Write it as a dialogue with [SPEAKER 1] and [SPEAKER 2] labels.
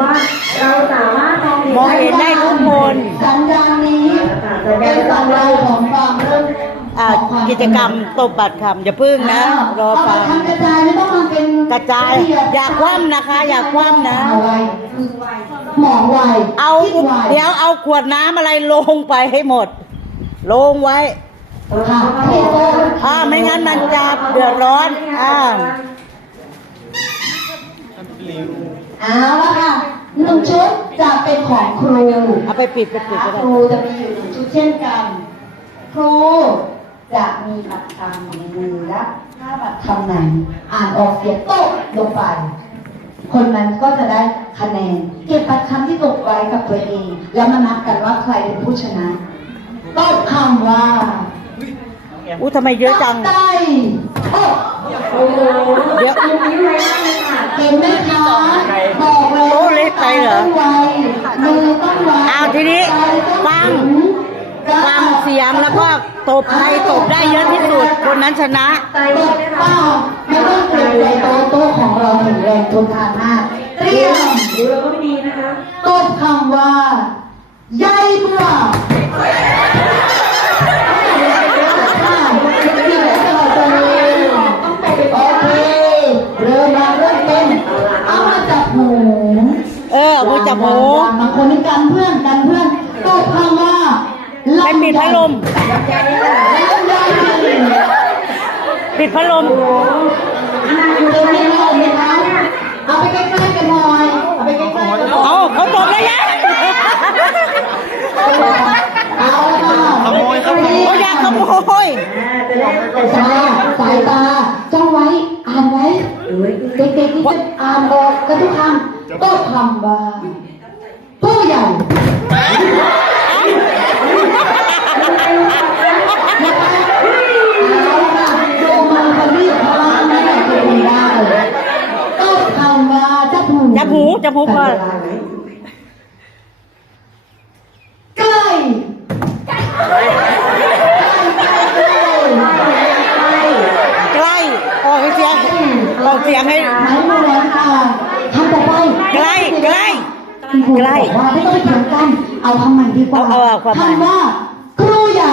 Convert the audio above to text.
[SPEAKER 1] ว่าเราสามารถมองเห็น
[SPEAKER 2] มองเห็นได้ทุกคน
[SPEAKER 3] สัญญาณนี้เป็นสัญญาณของความเริ่ม
[SPEAKER 2] อ่ากิจกรรมตบบัตรคำอย่าพึ่งนะ รอฟัง
[SPEAKER 3] เาไปทำกระจายไม่ต้องมาเป็น
[SPEAKER 2] กระจาย อย่าคว่ำนะคะ อย่าคว่ำนะ
[SPEAKER 3] หมอไวหมอไว
[SPEAKER 2] เอา
[SPEAKER 3] คิดไว
[SPEAKER 2] เดี๋ยวเอาขวดน้ำอะไรลงไปให้หมด ลงไว้
[SPEAKER 3] ค่ะพี่โต
[SPEAKER 2] อ่าไม่งั้นมันจะเดือดร้อนอ่า
[SPEAKER 3] เอาละค่ะหนึ่งชุดจะเป็นของครู
[SPEAKER 2] เอาไปปิดไปปิดก็
[SPEAKER 3] ค
[SPEAKER 2] ได้
[SPEAKER 3] รูจะมีอยู่หนึ่งชุดเช่นกัน ครูจะมีบัตรคำอยู่ในมือและถ้าบัตรคำไหนอ่านออกเสียงโต๊ะลงไปคนนั้นก็จะได้คะแนน เก็บบัตรคำที่ตกไว้กับตัวเอง แล้วมานับกันว่าใครเป็นผู้ชนะตอบคำว่า
[SPEAKER 2] อู้ทำไมเยอะจัง
[SPEAKER 3] ได้โอ้
[SPEAKER 1] โอ้โห
[SPEAKER 2] เดี๋ยว
[SPEAKER 1] ทีมนี้ไวมากเลยค่ะ
[SPEAKER 3] เห็นไหมคะบอกแล้ว
[SPEAKER 2] โต๊ะเล็กไปเหรอ
[SPEAKER 3] ต้องไวมือต้องไว
[SPEAKER 2] เอาทีนี้
[SPEAKER 3] ใจต้อง
[SPEAKER 2] ฟัง
[SPEAKER 3] ถึ
[SPEAKER 2] ฟังเสียงแล้วก็ตบใครตบได้เยอะที่สุด คนนั้นชนะ
[SPEAKER 1] ใจ
[SPEAKER 3] ต
[SPEAKER 1] ดี
[SPEAKER 3] บ
[SPEAKER 1] นะคะ
[SPEAKER 3] เป้าไม่ต้องเกรงใจโต๊ะโต๊ะของเราแข็งแรงทนทานมากเตรียม
[SPEAKER 1] ดูแล้วก็ไม่ดีนะคะ
[SPEAKER 3] ตบคำว่าใยเมื่อโอ อ
[SPEAKER 2] เอามือจับหู
[SPEAKER 3] บางคนนี่กันเพื่อนกันเพื่อนตบคำว่า
[SPEAKER 2] ไปปิดพัดลม
[SPEAKER 3] ลำไย
[SPEAKER 2] ปิดพัดลม
[SPEAKER 3] เดินไม่ได้เลยนะเอาไปใกล้ๆกันหน่อยเอาไปใกล้ๆกันหน่อย
[SPEAKER 2] เอาเขาตบได้ยัง
[SPEAKER 3] เอาละค่ะ
[SPEAKER 4] ขโมยขโมย
[SPEAKER 2] โอ้ยอยากขโมย
[SPEAKER 1] อ่าจะได้แต่
[SPEAKER 3] ตาสายตาจ้องไว้ อ่านไว้
[SPEAKER 1] โอ้ย
[SPEAKER 3] เด็กๆที่จะอ่านออกกันทุกคำ ต้องคำว่าผู้ใหญ่เอาล่ะดูมันคนที่อยู่ข้างล่างไม่ได้จะดีได้ต้องคำว่าจะผู
[SPEAKER 2] จับหูจับหูก่อน
[SPEAKER 3] ใกล้ใกล้ใกล้ใกล้
[SPEAKER 2] ใกล้ออกเสียงออกเสียงให้
[SPEAKER 3] ไหนมาแล้วค่ะ
[SPEAKER 2] ใกล้
[SPEAKER 3] ไม่ต้องไปเถียงกันเอาทำใหม่ดีกว่า
[SPEAKER 2] เอควว่า
[SPEAKER 3] ครูใหญ่